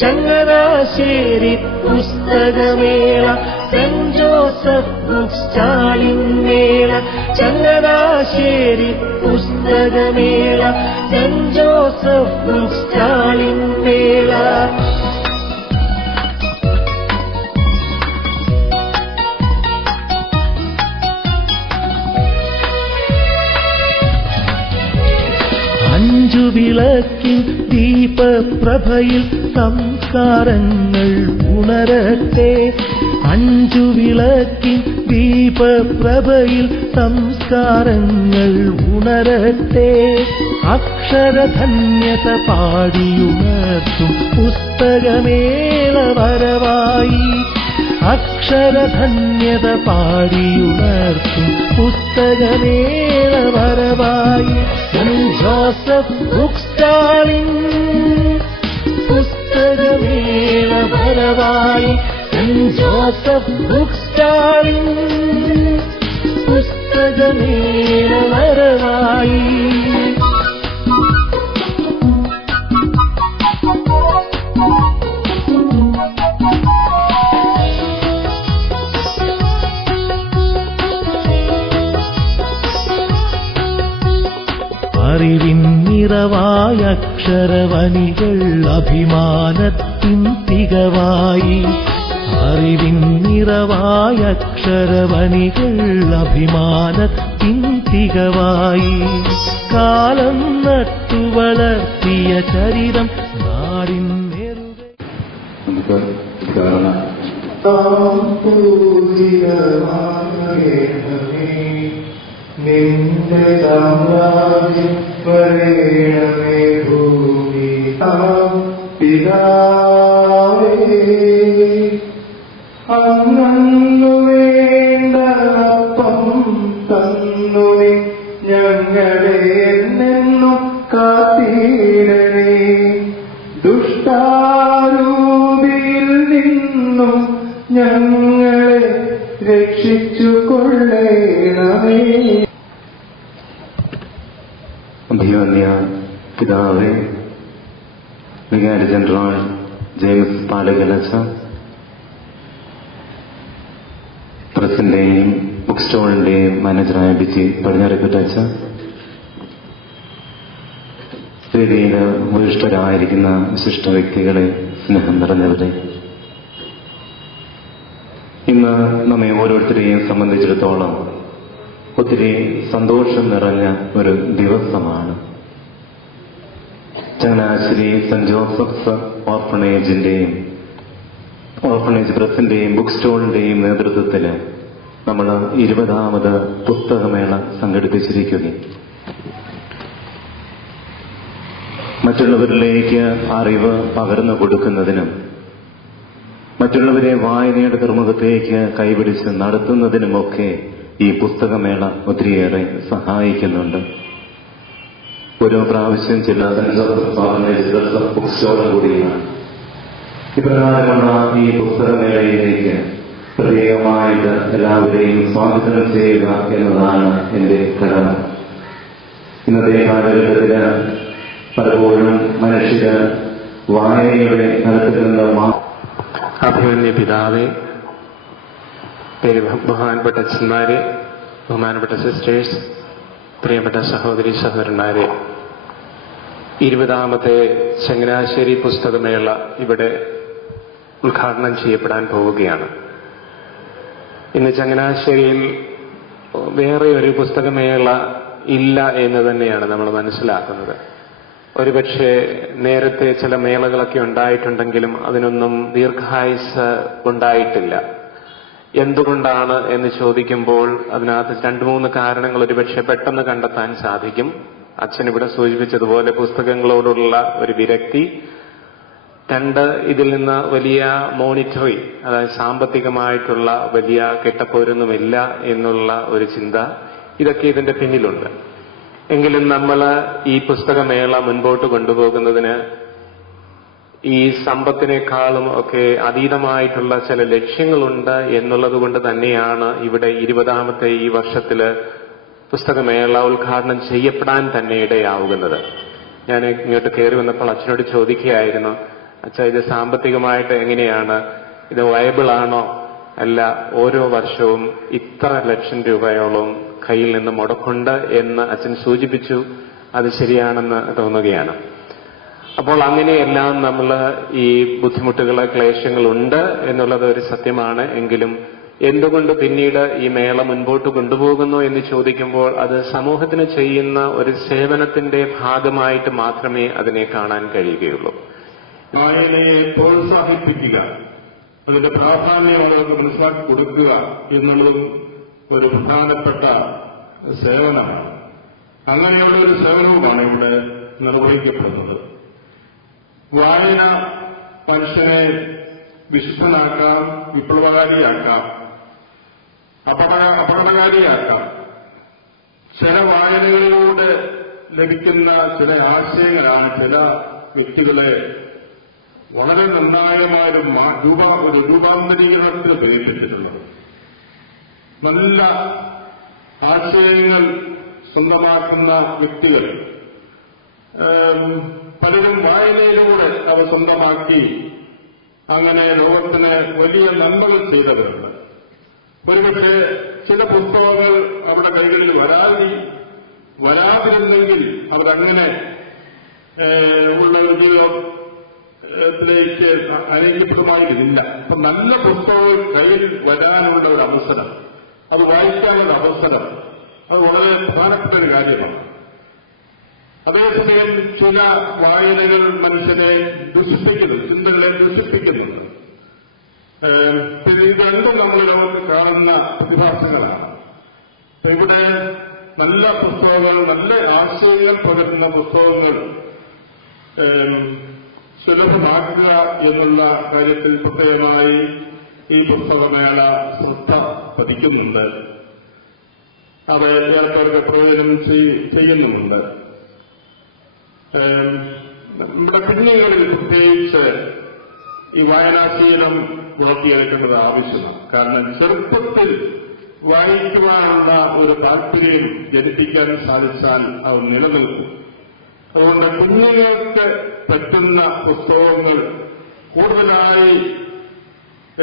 ചങ്ങനാശ്ശേരി പുസ്തകമേള, saint Joseph book സ്റ്റാളിൻ മേള. ചങ്ങനാശ്ശേരി പുസ്തകമേള, സെന്റ് ജോസഫ് ബുക്ക് സ്റ്റാളിൻ മേള. അഞ്ചു വിളക്കിൻ ദീപപ്രഭയിൽ സംസ്കാരങ്ങൾ ഉണരട്ടെ. അഞ്ചു വിളക്കിൻ ദീപപ്രഭയിൽ സംസ്കാരങ്ങൾ ഉണരട്ടെ. അക്ഷരധന്യത പാടിയുണർത്തും പുസ്തകമേള വരവായി. അക്ഷരധന്യത പാടിയുണർത്തും പുസ്തകമേള വരവായി. സെന്റ് ജോസഫ് ബുക്ക് സ്റ്റാളിൻ പുസ്തകമേള വരവായി. സെന്റ് ജോസഫ് ബുക്ക് സ്റ്റാളിൻ പുസ്തകമേള വരവായി. അറിവിൻ നിറവായ അക്ഷരവനികൾ അഭിമാനത്തിൻ തികവായി. അറിവിൻ നിറവായ അക്ഷരവനികൾ അഭിമാനത്തിൻ തികവായി. കാലം നട്ടു വളർത്തിയ ചരിതം നാടിൻ നേരുവേ. നിന്റെ സാമ്രാജ്യം വരേണമേ ഭൂമി. പിതാവേ, അങ്ങു വേണ്ടപ്പം തന്നു നീ ഞങ്ങളെ എന്നെന്നും കാത്തിടണേ. ദുഷ്ടാരൂപിയിൽ നിന്നും ഞങ്ങളെ രക്ഷിച്ചു കൊള്ളേണമേ. അഭിമന്യ പിതാവേ, വികാരി ജനറൽ ജെയിംസ് പാലകലച്ച, പ്രസിന്റെയും ബുക്ക് സ്റ്റോളിന്റെയും മാനേജറായ ബിജി പടിഞ്ഞാറേക്കട്ടച്ച, വേദിയിൽ ഉപവിഷ്ടരായിരിക്കുന്ന വിശിഷ്ട വ്യക്തികളെ, സ്നേഹം നിറഞ്ഞവരെ, ഇന്ന് നമ്മെ ഓരോരുത്തരെയും സംബന്ധിച്ചിടത്തോളം ഒത്തിരി സന്തോഷം നിറഞ്ഞ ഒരു ദിവസമാണ്. ചങ്ങനാശ്ശേരി സെന്റ് ജോസഫ്സ് ഓർഫണേജിന്റെയും ഓർഫണേജ് പ്രസിന്റെയും ബുക്ക് സ്റ്റോളിന്റെയും നേതൃത്വത്തിൽ നമ്മൾ 20ാമത് പുസ്തകമേള സംഘടിപ്പിച്ചിരിക്കുകയും മറ്റുള്ളവരിലേക്ക് അറിവ് പകർന്നു കൊടുക്കുന്നതിനും മറ്റുള്ളവരെ വായനയുടെ തുറമുഖത്തേക്ക് കൈപിടിച്ച് നടത്തുന്നതിനുമൊക്കെ ഈ പുസ്തകമേള ഒത്തിരിയേറെ സഹായിക്കുന്നുണ്ട്. ഓരോ പ്രാവശ്യം ചില ബുക്ക് സ്റ്റോളും കൂടിയാണ്. ഇപ്രകാരമുള്ള ഈ പുസ്തകമേളയിലേക്ക് പ്രത്യേകമായിട്ട് എല്ലാവരെയും സ്വാഗതം ചെയ്യുക എന്നതാണ് എന്റെ കടമ. ഇന്നത്തെ കാലഘട്ടത്തില് പലപ്പോഴും മനുഷ്യര് വായനയുടെ തലത്തിൽ നിന്ന് അഭിമന്യ പിതാവേ, ബഹുമാനപ്പെട്ട അച്ഛന്മാരെ, ബഹുമാനപ്പെട്ട സിസ്റ്റേഴ്സ്, പ്രിയപ്പെട്ട സഹോദരി സഹോദരന്മാരെ, 20ാമത്തെ ചങ്ങനാശ്ശേരി പുസ്തകമേള ഇവിടെ ഉദ്ഘാടനം ചെയ്യപ്പെടാൻ പോവുകയാണ്. ഇന്ന് ചങ്ങനാശ്ശേരിയിൽ വേറെ ഒരു പുസ്തകമേള ഇല്ല എന്ന് തന്നെയാണ് നമ്മൾ മനസ്സിലാക്കുന്നത്. ഒരുപക്ഷെ നേരത്തെ ചില മേളകളൊക്കെ ഉണ്ടായിട്ടുണ്ടെങ്കിലും അതിനൊന്നും ദീർഘായുസ് ഉണ്ടായിട്ടില്ല. എന്തുകൊണ്ടാണ് എന്ന് ചോദിക്കുമ്പോൾ അതിനകത്ത് 2-3 കാരണങ്ങൾ ഒരുപക്ഷെ പെട്ടെന്ന് കണ്ടെത്താൻ സാധിക്കും. അച്ഛൻ ഇവിടെ സൂചിപ്പിച്ചതുപോലെ പുസ്തകങ്ങളോടുള്ള ഒരു വിരക്തി, 2 ഇതിൽ നിന്ന് വലിയ മോണിറ്ററി, അതായത് സാമ്പത്തികമായിട്ടുള്ള വലിയ കെട്ടപ്പോരൊന്നുമില്ല എന്നുള്ള ഒരു ചിന്ത, ഇതൊക്കെ ഇതിന്റെ പിന്നിലുണ്ട്. എങ്കിലും നമ്മൾ ഈ പുസ്തകമേള മുൻപോട്ട് കൊണ്ടുപോകുന്നതിന് ഈ സമ്പത്തിനേക്കാളും ഒക്കെ അതീതമായിട്ടുള്ള ചില ലക്ഷ്യങ്ങളുണ്ട് എന്നുള്ളത് കൊണ്ട് തന്നെയാണ് ഇവിടെ 20ാമത്തെ ഈ വർഷത്തില് പുസ്തകമേള ഉദ്ഘാടനം ചെയ്യപ്പെടാൻ തന്നെ ഇടയാവുന്നത്. ഞാൻ ഇങ്ങോട്ട് കയറി വന്നപ്പോൾ അച്ഛനോട് ചോദിക്കുകയായിരുന്നു, അച്ഛാ ഇത് സാമ്പത്തികമായിട്ട് എങ്ങനെയാണ്, ഇത് വയബിൾ ആണോ? അല്ല, ഓരോ വർഷവും ഇത്ര ലക്ഷം രൂപയോളം കയ്യിൽ നിന്ന് മുടക്കുണ്ട് എന്ന് അച്ഛൻ സൂചിപ്പിച്ചു. അത് ശരിയാണെന്ന് തോന്നുകയാണ്. അപ്പോൾ അങ്ങനെയെല്ലാം നമ്മൾ ഈ ബുദ്ധിമുട്ടുകൾ, ക്ലേശങ്ങളുണ്ട് എന്നുള്ളത് ഒരു സത്യമാണ്. എങ്കിലും എന്തുകൊണ്ട് പിന്നീട് ഈ മേള മുൻപോട്ട് കൊണ്ടുപോകുന്നു എന്ന് ചോദിക്കുമ്പോൾ അത് സമൂഹത്തിന് ചെയ്യുന്ന ഒരു സേവനത്തിന്റെ ഭാഗമായിട്ട് മാത്രമേ അതിനെ കാണാൻ കഴിയുകയുള്ളൂ. വായനയെ പ്രോത്സാഹിപ്പിക്കുക, അതിന്റെ പ്രാധാന്യം അവർക്ക് മനസ്സിലാക്കി കൊടുക്കുക എന്നുള്ളതും ഒരു പ്രധാനപ്പെട്ട സേവനമാണ്. അങ്ങനെയുള്ള ഒരു സേവനവുമാണ് ഇവിടെ നിർവഹിക്കപ്പെടുന്നത്. വായന മനുഷ്യനെ വിശുദ്ധനാക്കാം, വിപ്ലവകാരിയാക്കാം, അപകടകാരിയാക്കാം. ചില വായനകളിലൂടെ ലഭിക്കുന്ന ചില ആശയങ്ങളാണ് ചില വ്യക്തികളെ വളരെ നിർണായകമായ ഒരു രൂപാന്തരീകരണത്തിന് പ്രേരിപ്പിച്ചിട്ടുള്ളത്. നല്ല ആശയങ്ങൾ സ്വന്തമാക്കുന്ന വ്യക്തികൾ പലരും വായനയിലൂടെ അവ സ്വന്തമാക്കി അങ്ങനെ ലോകത്തിന് വലിയ നന്മകൾ ചെയ്തവരുണ്ട്. ഒരുപക്ഷെ ചില പുസ്തകങ്ങൾ അവരുടെ കൈകളിൽ വരാതിരുന്നെങ്കിൽ അവരങ്ങനെ ഉള്ള ഒരു ജീവിതത്തിലേക്ക് അനയിക്കപ്പെടുമായിരുന്നില്ല. അപ്പൊ നല്ല പുസ്തകങ്ങൾ കയ്യിൽ വരാനുള്ള ഒരു അവസരം, അത് വായിക്കാനുള്ള അവസരം, അത് വളരെ പ്രധാനപ്പെട്ട ഒരു കാര്യമാണ്. അതേസമയം ചില വായനകൾ മനുഷ്യനെ ദുഷിപ്പിക്കുന്നു, ചിന്തകളെ ദുഷിപ്പിക്കുന്നുണ്ട്. ഇത് രണ്ടും നമ്മൾ ലോകത്ത് കാണുന്ന പ്രതിഭാസങ്ങളാണ്. ഇവിടെ നല്ല പുസ്തകങ്ങൾ, നല്ല ആശയങ്ങൾ പകരുന്ന പുസ്തകങ്ങൾ സുലഭമാക്കുക എന്നുള്ള കാര്യത്തിൽ പ്രത്യേകമായി ഈ പുസ്തകമേള ശ്രദ്ധ പതിക്കുന്നുണ്ട്. അവ ഏറെപ്പേർക്ക് പ്രയോജനം ചെയ്യുന്നുമുണ്ട്. നമ്മുടെ കുഞ്ഞുങ്ങളിൽ പ്രത്യേകിച്ച് ഈ വായനാശീലം വളർത്തിയെടുക്കേണ്ടത് ആവശ്യമാണ്. കാരണം ചെറുപ്പത്തിൽ വായിക്കുവാനുള്ള ഒരു താല്പര്യം ജനിപ്പിക്കാൻ സാധിച്ചാൽ അവർ നിലനിൽക്കും. അതുകൊണ്ട് കുഞ്ഞുങ്ങൾക്ക് പറ്റുന്ന പുസ്തകങ്ങൾ കൂടുതലായി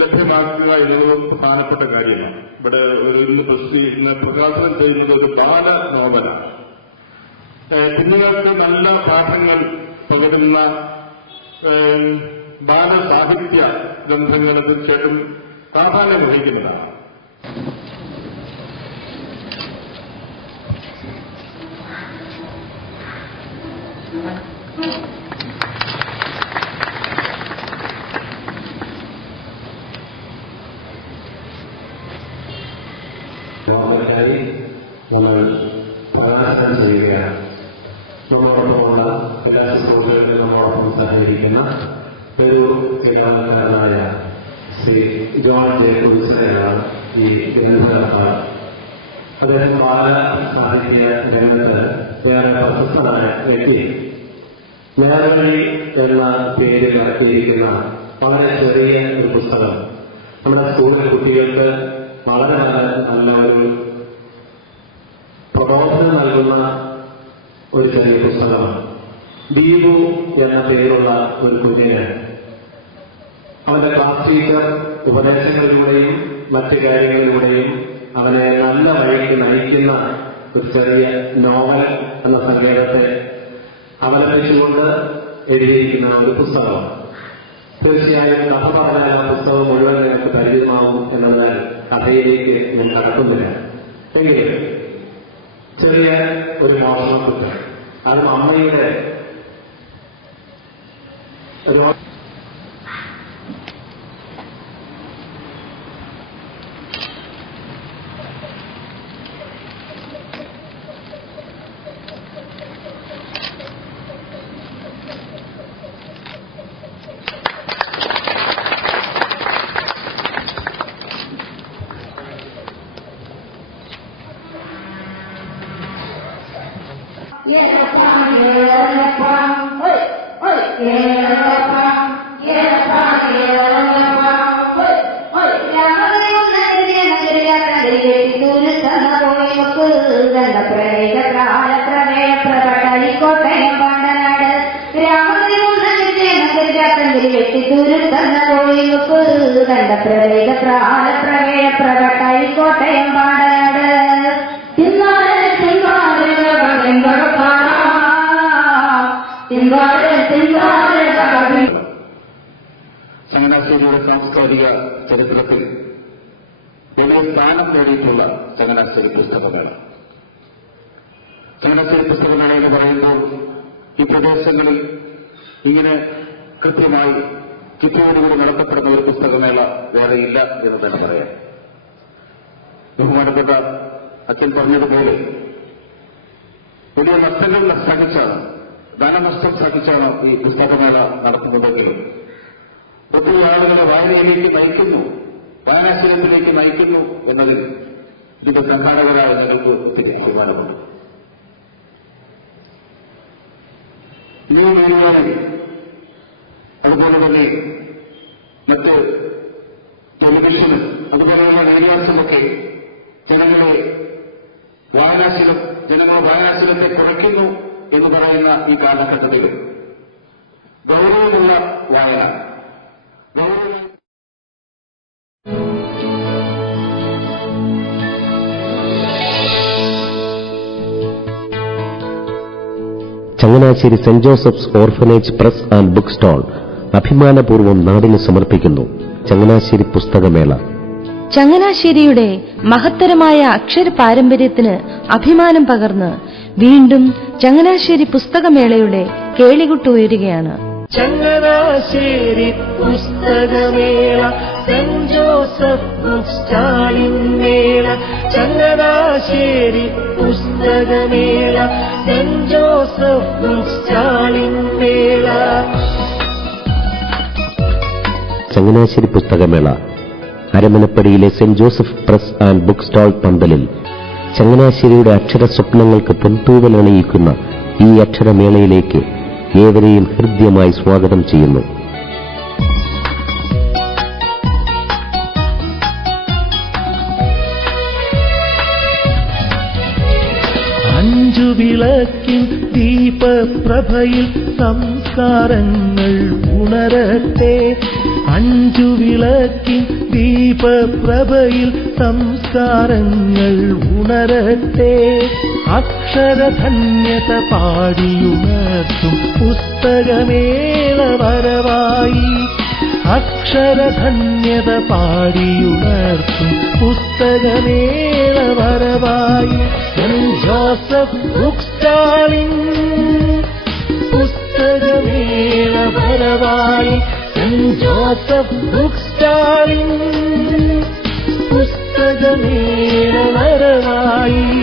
ലഭ്യമാക്കുക എന്നുള്ളത് പ്രധാനപ്പെട്ട കാര്യമാണ്. ഇവിടെ ഇന്ന് പ്രകാശനം ചെയ്യുന്നത് ഒരു ബാല നോവലാണ്. കുഞ്ഞുങ്ങൾക്ക് നല്ല പാഠങ്ങൾ പകരുന്ന ബാലസാഹിത്യ ഗ്രന്ഥങ്ങൾ തീർച്ചയായിട്ടും പ്രാധാന്യം വഹിക്കുന്നതാണ്. നോവലായി നമ്മൾ പ്രകാശനം ചെയ്യുകയാണ്. നമ്മളോടൊപ്പമുള്ള എല്ലാ സുഹൃത്തുക്കളിലും നമ്മളോടൊപ്പം സഹകരിക്കുന്ന ഒരു കലാകാരനായ ശ്രീ ജോൺ ജേക്കബിനെയാണ് ഈ ഗ്രന്ഥകർത്താവ്. അദ്ദേഹം ബാല സാഹിത്യ രംഗത്ത് വേറെ പ്രശസ്തനായ വ്യക്തി. നേർവഴി എന്ന പേരിൽ ഇറക്കിയിരിക്കുന്ന വളരെ ചെറിയ ഒരു പുസ്തകം നമ്മുടെ സ്കൂളിലെ കുട്ടികൾക്ക് വളരെ നല്ല ഒരു പ്രബോധനം നൽകുന്ന ഒരു ചെറിയ പുസ്തകമാണ്. ദീപു എന്ന പേരുള്ള ഒരു കുഞ്ഞിന് അവന്റെ ക്ലാസ് ടീച്ചർ ഉപദേശങ്ങളിലൂടെയും മറ്റു കാര്യങ്ങളിലൂടെയും അവനെ നല്ല വഴിക്ക് നയിക്കുന്ന ഒരു ചെറിയ നോവൽ എന്ന സങ്കേതത്തെ അവലംബിച്ചുകൊണ്ട് എഴുതിയിരിക്കുന്ന ഒരു പുസ്തകമാണ്. തീർച്ചയായും കഥ പറഞ്ഞാൽ ആ പുസ്തകം മുഴുവൻ നിങ്ങൾക്ക് പരിചയമാവും എന്നതിനാൽ കഥയിലേക്ക് ഞാൻ കടക്കുന്നില്ല. എങ്കിലും ചെറിയ ഒരു മോഷണ കുറ്റം, അതും അമ്മയുടെ ഒരു Yeah. തങ്കിൽ വെട്ടിത്തൂരുത്തന്ന കോഴിമുക്ക് കണ്ട പ്രവേദ പ്രാല പ്രവേയ പ്രകട്ടായി കോട്ടയം പാടനാട് ചങ്ങനാശ്ശേരിയുടെ സാംസ്കാരിക ചരിത്രത്തിൽ വലിയ സ്ഥാനം നേടിയിട്ടുള്ള ചങ്ങനാശ്ശേരി പുസ്തകമേള. ചങ്ങനാശ്ശേരി പുസ്തകമേള എന്ന് പറയുമ്പോൾ ഈ പ്രദേശങ്ങളിൽ ഇങ്ങനെ കൃത്യമായി ചിത്രയോടുകൂടി നടത്തപ്പെടുന്ന ഒരു പുസ്തകമേള വേറെയില്ല എന്ന് തന്നെ പറയാം. ബഹുമാനപ്പെട്ട അച്ഛൻ പറഞ്ഞതുപോലെ വലിയ നഷ്ടങ്ങൾ സഹിച്ചാണ്, ധനനഷ്ടം സഹിച്ചാണ് ഈ പുസ്തകമേള നടത്തുന്നതെങ്കിലും ഒത്തിരി ആളുകളെ വായനയിലേക്ക് നയിക്കുന്നു, വായനാശീലത്തിലേക്ക് നയിക്കുന്നു എന്നതിൽ ഇതിന്റെ സംഘാടകരായ ഞങ്ങൾക്ക് ഒത്തിരി അഭിമാനമുണ്ട്. ഈ വേദികളിൽ അതുപോലെ തന്നെ മറ്റ് ടെലിവിഷനും അതുപോലെയുള്ള റേഡിയോസുമൊക്കെ ജനങ്ങളെ വായനാശീലത്തെ കുറയ്ക്കുന്നു എന്ന് പറയുന്ന ഈ കാലഘട്ടത്തിൽ ഗൗരവമുള്ള വായന, Changanassery saint Joseph's orphanage press and book stall അഭിമാനപൂർവ്വം നാടിന് സമർപ്പിക്കുന്നു ചങ്ങനാശ്ശേരി പുസ്തകമേള. ചങ്ങനാശ്ശേരിയുടെ മഹത്തരമായ അക്ഷര പാരമ്പര്യത്തിന് അഭിമാനം പകർന്ന് വീണ്ടും ചങ്ങനാശ്ശേരി പുസ്തകമേളയുടെ കേളികുട്ട് ഉയരുകയാണ്. ചങ്ങനാശ്ശേരി പുസ്തകമേള, സെന്റ് ജോസഫ് ബുക്ക് സ്റ്റാളിന്മേള. ചങ്ങനാശ്ശേരി പുസ്തകമേള, സെന്റ് ജോസഫ് ബുക്ക് സ്റ്റാളിന്മേള. ചങ്ങനാശ്ശേരി പുസ്തകമേള അരമനപ്പടിയിലെ saint Joseph press and book stall പന്തലിൽ ചങ്ങനാശ്ശേരിയുടെ അക്ഷര സ്വപ്നങ്ങൾക്ക് പൊൻതൂവലണിയിക്കുന്ന ഈ അക്ഷരമേളയിലേക്ക് ഏവരെയും ഹൃദ്യമായി സ്വാഗതം ചെയ്യുന്നു. അഞ്ചു വിളക്കിൻ ദീപപ്രഭയിൽ സംസ്കാരങ്ങൾ ഉണരട്ടെ. അഞ്ചു വിളക്കിൻ ദീപപ്രഭയിൽ സംസ്കാരങ്ങൾ ഉണരട്ടെ. അക്ഷരധന്യത പാടിയുണർത്തും പുസ്തകമേള വരവായി. അക്ഷരധന്യത പാടിയുണർത്തും പുസ്തകമേള വരവായി. സെന്റ് ജോസഫ് ബുക്ക് സ്റ്റാളിൻ പുസ്തകമേള വരവായി. സെന്റ് ജോസഫ് ബുക്ക് സ്റ്റാളിൻ പുസ്തകമേള വരവായി.